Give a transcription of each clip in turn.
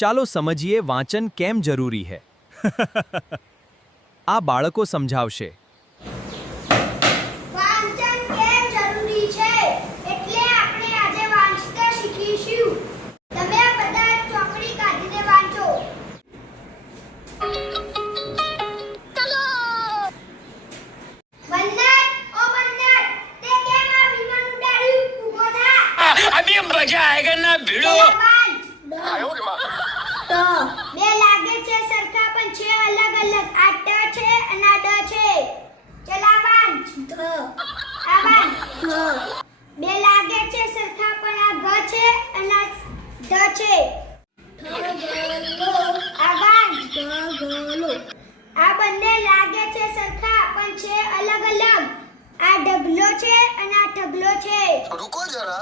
ચાલો સમજીએ વાંચન કેમ જરૂરી है। આ બાળકો સમજાવશે। વાંચન કેમ જરૂરી છે એટલે આપણે આજે વાંચતા શીખીશું। તમે બધા ચોકડી કાઢીને વાંચો। ચલો વંદન ઓ વંદન તે કેમ આ વિમાન ઉડાડ્યું ઊભો થા। अभी मजा आएगा ना भिड़ो। આયો રે માં તો બે લાગે છે સરખા પણ છે અલગ અલગ। આ ટ છે અને આ ડ છે। ચલા વાંચ ધ આ વાંચ ધ। બે લાગે છે સરખા પણ આ ઘ છે અને આ ધ છે। આ વાંચ ધ ગલો। આ બંને લાગે છે સરખા પણ છે અલગ અલગ। આ ઢગલો છે અને આ ઢગલો છે। रुको जरा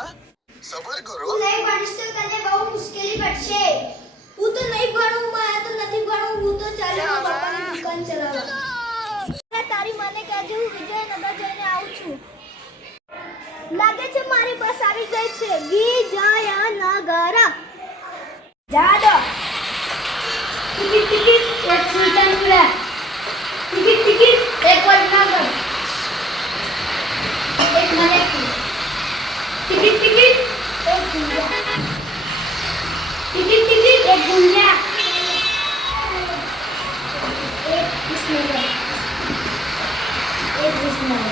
सब्र करो। તું નહીં ભણીશ તો તને બહુ મુશ્કેલી પડશે। હું તો નહીં ભણું, મારે તો નથી ભણવું। હું તો ચાલ્યો પપ્પાની દુકાન ચલાવવા। તારી માને કહેજે હું વિજયનગર જઈને આવું છું। લાગે છે મારી બસ આવી ગઈ છે। વિજયનગર જા દો। ટિકિટ ટિકિટ એક સુલતાનપુરા। ટિકિટ ટિકિટ એક વડનગર। એક મલેકપુર। ટિકિટ ટિકિટ એક ગુંજા। ટિકિટ ટિકિટ એક ગુંજા। એક વિસનગર। એક વિસનગર।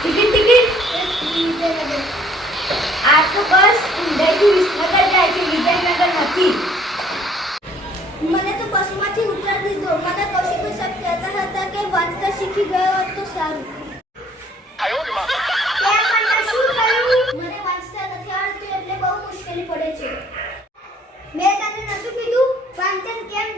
ટિકિટ ટિકિટ એક વિજયનગર। આ તો બસ ઊંડાઈથી વિસનગર જાય છે, વિજયનગર નથી। મને તો બસમાંથી ઉતારી દીધો। મને કૌશિકભાઈ સાહેબ કહેતા હતા કે વાંચતા શીખી ગયો હોત તો સારું। आयो रे माँ કેમ મને શું થયું? મને વાંચતા નથી આવડતું એટલે બહુ મુશ્કેલી પડે છે। મેં તને નતું કીધું વાંચન કેમ